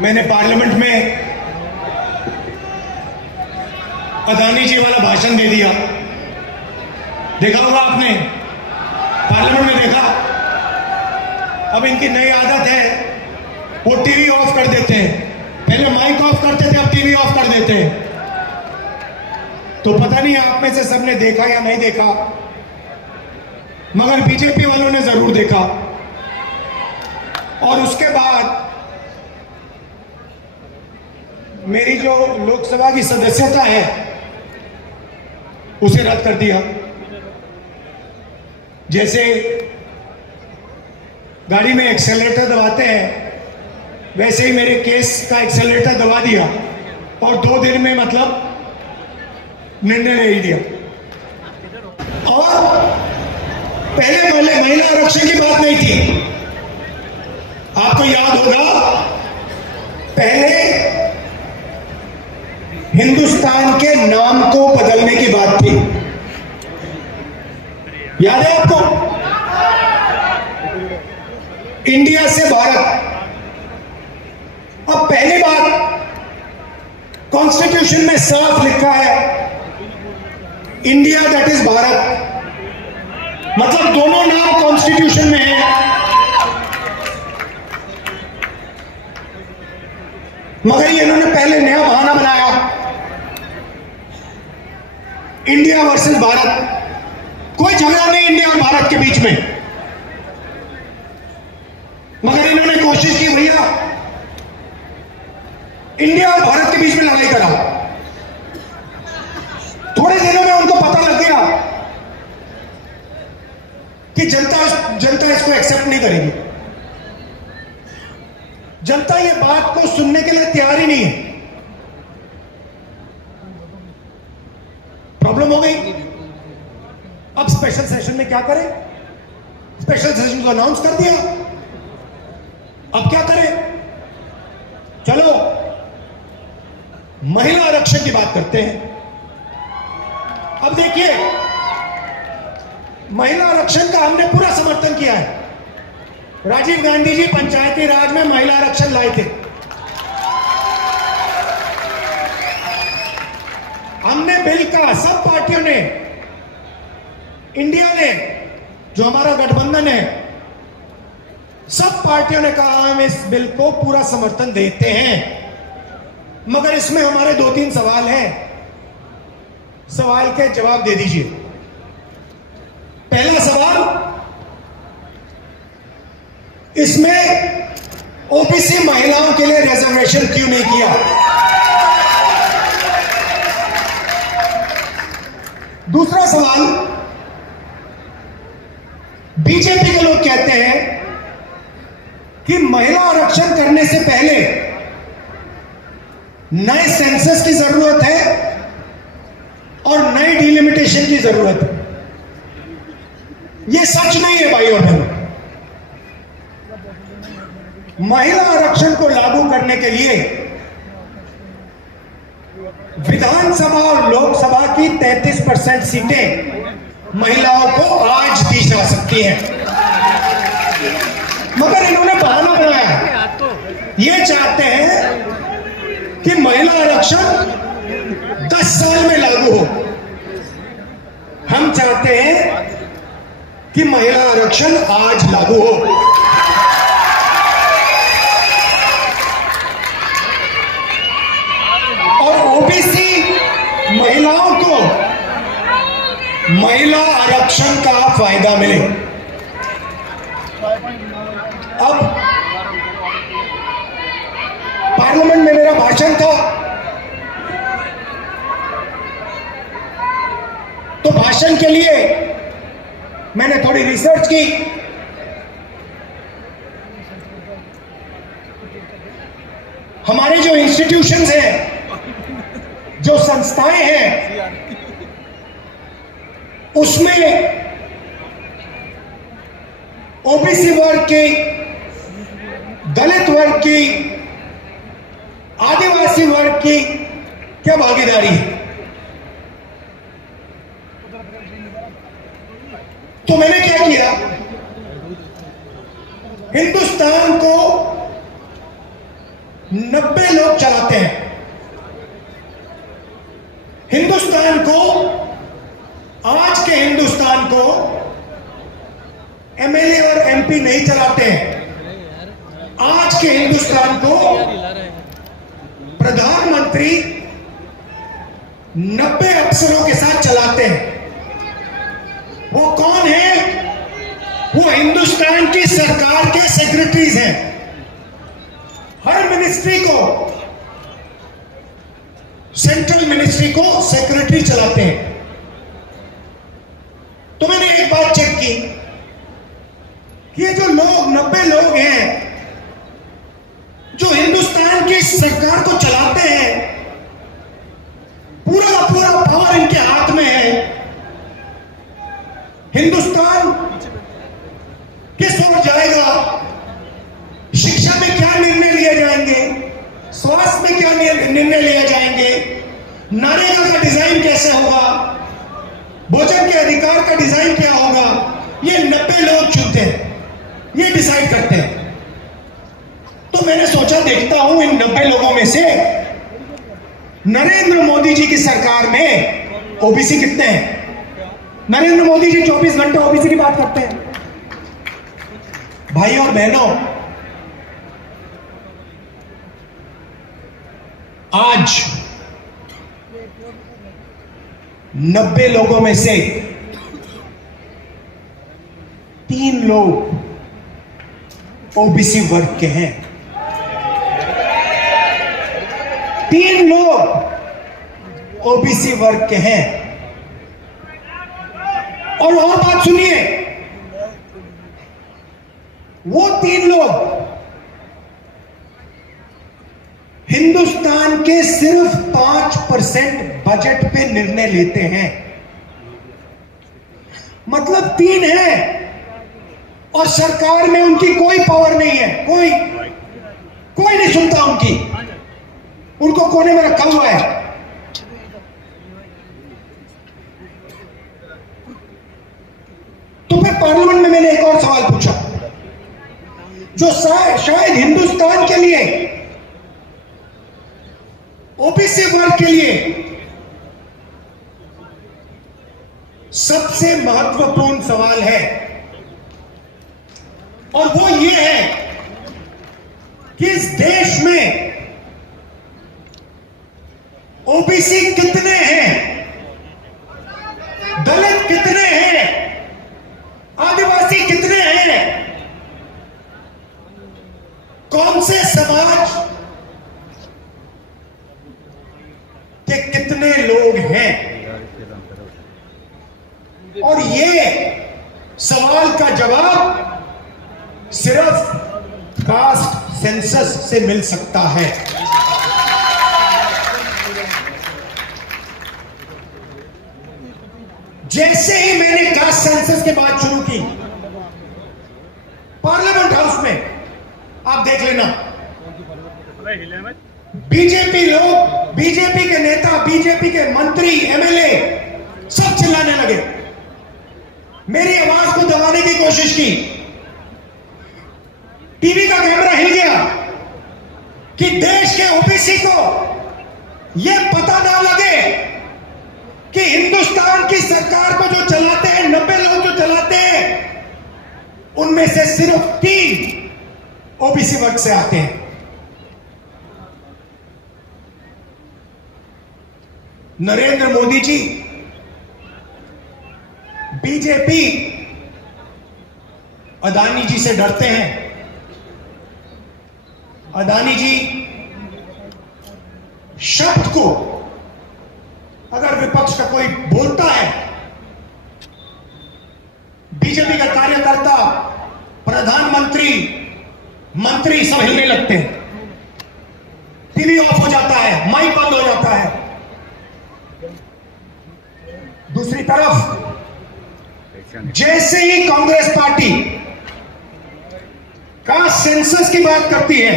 मैंने पार्लियामेंट में अदानी जी वाला भाषण दे दिया। देखा होगा आपने, पार्लियामेंट में देखा। अब इनकी नई आदत है, वो टीवी ऑफ कर देते हैं। पहले माइक ऑफ करते थे, अब टीवी ऑफ कर देते हैं। तो पता नहीं आप में से सबने देखा या नहीं देखा, मगर बीजेपी वालों ने जरूर देखा। और उसके बाद मेरी जो लोकसभा की सदस्यता है उसे रद्द कर दिया। जैसे गाड़ी में एक्सेलरेटर दबाते हैं, वैसे ही मेरे केस का एक्सेलरेटर दबा दिया और 2 दिन में मतलब निर्णय ले दिया। और पहले महिला आरक्षण की बात नहीं थी। आपको याद होगा, पहले हिंदुस्तान के नाम को बदलने की बात थी। याद है आपको? इंडिया से भारत। अब पहली बात, कॉन्स्टिट्यूशन में साफ लिखा है इंडिया दैट इज भारत, मतलब दोनों नाम कॉन्स्टिट्यूशन में है। मगर ये इन्होंने पहले नया बहाना बनाया, इंडिया वर्सेस भारत। कोई झगड़ा नहीं इंडिया और भारत के बीच में, मगर इन्होंने कोशिश की भैया इंडिया और भारत के बीच में लड़ाई करा। थोड़े दिनों में उनको पता लग गया कि जनता इसको एक्सेप्ट नहीं करेगी। जनता ये बात को सुनने के लिए तैयार ही नहीं है। प्रॉब्लम हो गई। अब स्पेशल सेशन में क्या करें? स्पेशल सेशन को अनाउंस कर दिया, अब क्या करें? चलो महिला आरक्षण की बात करते हैं। अब देखिए, महिला आरक्षण का हमने पूरा समर्थन किया है। राजीव गांधी जी पंचायती राज में महिला आरक्षण लाए थे। हमने बिल का सब पार्टियों ने, इंडिया ने, जो हमारा गठबंधन है, सब पार्टियों ने कहा हम इस बिल को पूरा समर्थन देते हैं। मगर इसमें हमारे 2-3 सवाल हैं। सवाल के जवाब दे दीजिए। पहला सवाल, इसमें ओबीसी महिलाओं के लिए रिजर्वेशन क्यों नहीं किया? दूसरा सवाल, बीजेपी के लोग कहते हैं कि महिला आरक्षण करने से पहले नए सेंसस की जरूरत है और नई डिलिमिटेशन की जरूरत है। यह सच नहीं है भाई और बहनों। महिला आरक्षण को लागू करने के लिए विधानसभा और लोकसभा की 33% सीटें महिलाओं को आज दी जा सकती हैं। मगर इन्होंने बहाना बनाया है। ये चाहते हैं कि महिला आरक्षण 10 साल में लागू हो। हम चाहते हैं कि महिला आरक्षण आज लागू हो। और ओबीसी महिलाओं को महिला आरक्षण का फायदा मिले। अब पार्लियामेंट में मेरा भाषण था, तो भाषण के लिए मैंने थोड़ी रिसर्च की। हमारे जो इंस्टीट्यूशंस हैं, जो संस्थाएं हैं, उसमें ओबीसी वर्ग की, दलित वर्ग की, आदिवासी वर्ग की क्या भागीदारी है? तो मैंने क्या किया, हिंदुस्तान को 90 लोग चलाते हैं। हिंदुस्तान को, आज के हिंदुस्तान को एमएलए और एमपी नहीं चलाते हैं। आज के हिंदुस्तान को प्रधानमंत्री 90 अफसरों के साथ चलाते हैं। वो कौन है? वो हिंदुस्तान की सरकार के सेक्रेटरीज हैं। हर मिनिस्ट्री को, सेंट्रल मिनिस्ट्री को सेक्रेटरी चलाते हैं। तो मैंने एक बात चेक की, ये जो लोग 90 लोग हैं जो हिंदुस्तान की सरकार को चलाते हैं, पूरा का पूरा पावर इनके हाथ में है। हिंदुस्तान किस ओर जाएगा, शिक्षा में क्या निर्णय लिए जाएंगे, स्वास्थ्य में क्या निर्णय लिए जाएंगे, नरेगा का डिजाइन कैसे होगा, भोजन के अधिकार का डिजाइन क्या होगा, ये 90 लोग चुनते हैं, ये डिसाइड करते हैं। तो मैंने सोचा देखता हूं इन 90 लोगों में से नरेंद्र मोदी जी की सरकार में ओबीसी कितने हैं। नरेंद्र मोदी जी 24 घंटे ओबीसी की बात करते हैं। भाई और बहनों, आज 90 लोगों में से 3 लोग ओबीसी वर्ग के हैं। 3 लोग ओबीसी वर्ग के हैं। और बात सुनिए, वो 3 लोग हिंदुस्तान के सिर्फ 5% बजट पे निर्णय लेते हैं। मतलब 3 है और सरकार में उनकी कोई पावर नहीं है। कोई नहीं सुनता उनकी, उनको कोने में रखा हुआ है। तो फिर पार्लियामेंट में मैंने एक और सवाल पूछा जो शायद हिंदुस्तान के लिए, ओबीसी वर्ग के लिए सबसे महत्वपूर्ण सवाल है, और वो ये है कि इस देश में ओबीसी कितने हैं, दलित कितने हैं, आदिवासी कितने हैं, कौन से समाज के कितने लोग हैं। और ये सवाल का जवाब सिर्फ कास्ट सेंसस से मिल सकता है। जैसे ही मैंने कास्ट सेंसस की बात शुरू की पार्लियामेंट हाउस में, आप देख लेना, बीजेपी लोग, बीजेपी के नेता, बीजेपी के मंत्री, एमएलए सब चिल्लाने लगे। मेरी आवाज को दबाने की कोशिश की। टीवी का कैमरा हिल गया कि देश के ओबीसी को यह पता ना लगे कि हिंदुस्तान की सरकार को जो चलाते हैं, 90 लोग जो चलाते हैं, उनमें से सिर्फ 3 ओबीसी वर्ग से आते हैं। नरेंद्र मोदी जी, बीजेपी अदानी जी से डरते हैं। अदानी जी शब्द को अगर विपक्ष का कोई बोलता है, बीजेपी का कार्यकर्ता, प्रधानमंत्री, मंत्री सब हिलने लगते हैं, टीवी ऑफ हो जाता है, माइक बंद हो जाता है। दूसरी तरफ जैसे ही कांग्रेस पार्टी कास्ट सेंसस की बात करती है,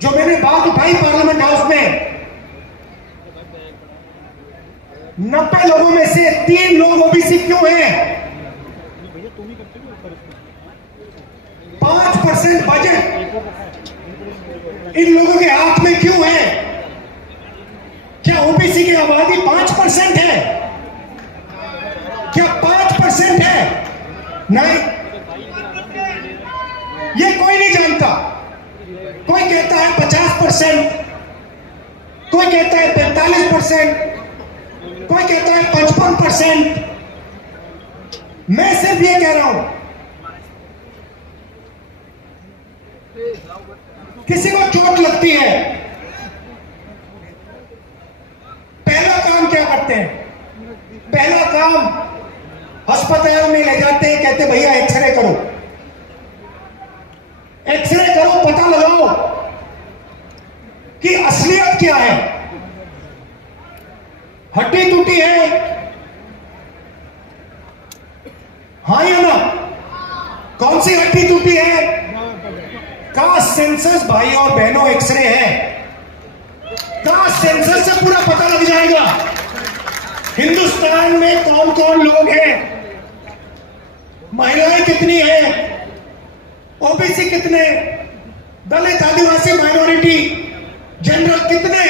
जो मैंने बात उठाई पार्लियामेंट हाउस में, 90 लोगों में से 3 लोग ओबीसी क्यों हैं? 5% बजट इन लोगों के हाथ में क्यों है? क्या ओबीसी की आबादी 5% है? क्या 5% है? नहीं, ये कोई नहीं जानता। कोई कहता है 50%, कोई कहता है 45%, कोई कहता है 55%। मैं सिर्फ ये कह रहा हूं, किसी को चोट लगती है, पहला काम क्या करते हैं? पहला काम अस्पताल में ले जाते हैं, कहते भैया एक्सरे करो, एक्सरे करो, पता लगाओ कि असलियत क्या है। हड्डी टूटी है, हाँ या ना? कौन सी हड्डी टूटी है? कास्ट सेंसस भाई और बहनों एक्सरे है, कास्ट सेंसस से पूरा पता लग जाएगा हिंदुस्तान में कौन कौन लोग हैं, महिलाएं कितनी है, ओबीसी कितने, दलित आदिवासी माइनॉरिटी जनरल कितने,